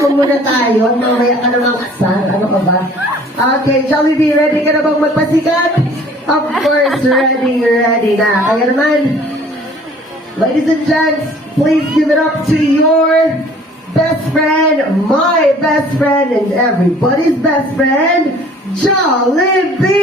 Huwag muna tayo. Mamaya ka namang kasal. Ano ka ba? Okay, Jollibee, ready ka na bang magpasikat? Of course, ready na. Kaya naman, ladies and gents, please give it up to your best friend, my best friend, and everybody's best friend, Jollibee!